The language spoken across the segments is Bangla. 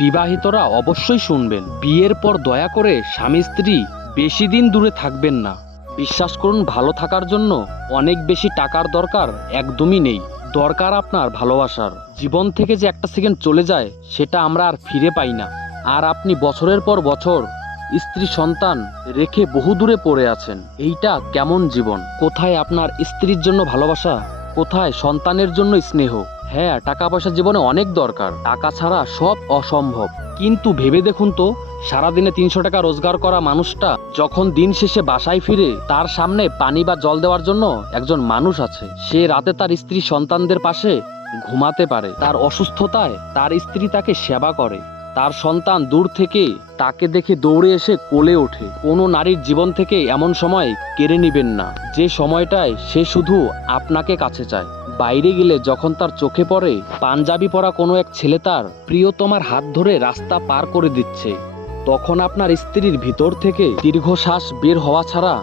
বিবাহিতরা অবশ্যই শুনবেন, বিয়ের পর দয়া করে স্বামী স্ত্রী বেশি দিন দূরে থাকবেন না। বিশ্বাস করুন, ভালো থাকার জন্য অনেক বেশি টাকার দরকার একদমই নেই। দরকার আপনার ভালোবাসার। জীবন থেকে যে একটা সেকেন্ড চলে যায় সেটা আমরা আর ফিরে পাই না। আর আপনি বছরের পর বছর স্ত্রী সন্তান রেখে বহু দূরে পড়ে আছেন। এইটা কেমন জীবন? কোথায় আপনার স্ত্রীর জন্য ভালোবাসা, কোথায় সন্তানের জন্য স্নেহ? হ্যাঁ, টাকা পয়সা জীবনে অনেক দরকার, টাকা ছাড়া সব অসম্ভব। কিন্তু ভেবে দেখুন তো, সারাদিনে 300 টাকা রোজগার করা মানুষটা যখন দিন শেষে বাসায় ফিরে, তার সামনে পানি বা জল দেওয়ার জন্য একজন মানুষ আছে। সে রাতে তার স্ত্রী সন্তানদের পাশে ঘুমাতে পারে, তার অসুস্থতায় তার স্ত্রী তাকে সেবা করে, তার সন্তান দূর থেকে তাকে দেখে দৌড়ে এসে কোলে ওঠে। কোনো নারীর জীবন থেকে এমন সময় কেড়ে নিবেন না যে সময়টায় সে শুধু আপনাকে কাছে চায়। বাইরে গেলে যখন তার চোখে পড়ে পাঞ্জাবি পরা কোনো এক ছেলে তার প্রিয়তমার হাত ধরে রাস্তা পার করে দিচ্ছে, তখন আপনার স্ত্রীর ভিতর থেকে দীর্ঘশ্বাস বের হওয়া ছাড়া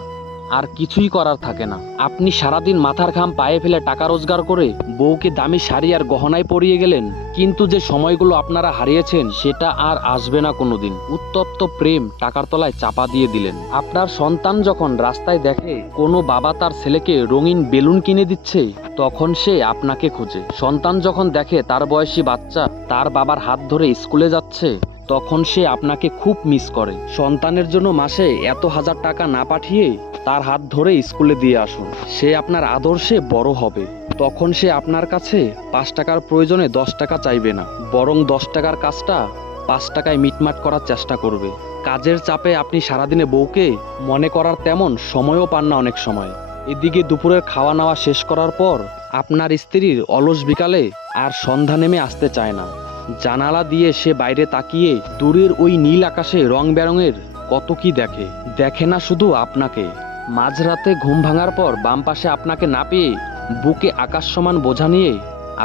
আর কিছুই করার থাকে না। আপনি সারাদিন মাথার ঘাম পায়ে ফেলে টাকা রোজগার করে বউকে দামি শাড়ি আর গহনায় পরিয়ে গেলেন, কিন্তু যে সময়গুলো আপনারা হারিয়েছেন সেটা আর আসবে না কোনোদিন। উত্তপ্ত প্রেম টাকার তলায় চাপা দিয়ে দিলেন। আপনার সন্তান যখন রাস্তায় দেখে কোনো বাবা তার ছেলেকে রঙিন বেলুন কিনে দিচ্ছে, তখন সে আপনাকে খোঁজে। সন্তান যখন দেখে তার বয়সী বাচ্চা তার বাবার হাত ধরে স্কুলে যাচ্ছে, তখন সে আপনাকে খুব মিস করে। সন্তানের জন্য মাসে এত হাজার টাকা না পাঠিয়ে তার হাত ধরে স্কুলে দিয়ে আসুন। সে আপনার আদর্শে বড় হবে। তখন সে আপনার কাছে 5 টাকার প্রয়োজনে 10 টাকা চাইবে না, বরং 10 টাকার কাজটা 5 টাকায় মিটমাট করার চেষ্টা করবে। কাজের চাপে আপনি সারাদিনে বউকে মনে করার তেমন সময়ও পান না অনেক সময়। এদিকে দুপুরের খাওয়া নাওয়া শেষ করার পর আপনার স্ত্রীর অলস বিকালে আর সন্ধ্যা নেমে আসতে চায় না। জানালা দিয়ে সে বাইরে তাকিয়ে দূরের ওই নীল আকাশে রং বেরঙের কত কি দেখে। দেখে না শুধু আপনাকে। মাঝরাতে ঘুম ভাঙার পর বাম পাশে আপনাকে না পেয়ে বুকে আকাশ সমান বোঝা নিয়ে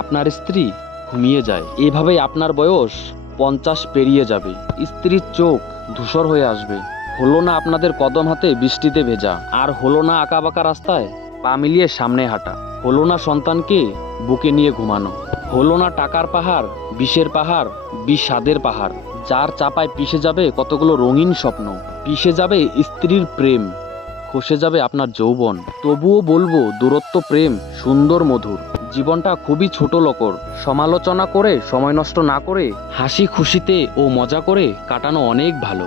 আপনার স্ত্রী ঘুমিয়ে যায়। এভাবেই আপনার বয়স 50 পেরিয়ে যাবে। স্ত্রীর চোখ ধূসর হয়ে আসবে। হলো না আপনাদের কদম হাতে বৃষ্টিতে ভেজা, আর হলো না আঁকাবাঁকা রাস্তায় পা মিলিয়ে সামনে হাঁটা, হলো না সন্তানকে বুকে নিয়ে ঘুমানো, হলো না টাকার পাহাড়, বিষের পাহাড়, বিষাদের পাহাড়, যার চাপায় পিষে যাবে কতগুলো রঙিন স্বপ্ন, পিষে যাবে স্ত্রীর প্রেম, খসে যাবে আপনার যৌবন। তবুও বলবো, দূরত্ব প্রেম সুন্দর মধুর। জীবনটা খুবই ছোট লোকর। সমালোচনা করে সময় নষ্ট না করে হাসি খুশিতে ও মজা করে কাটানো অনেক ভালো।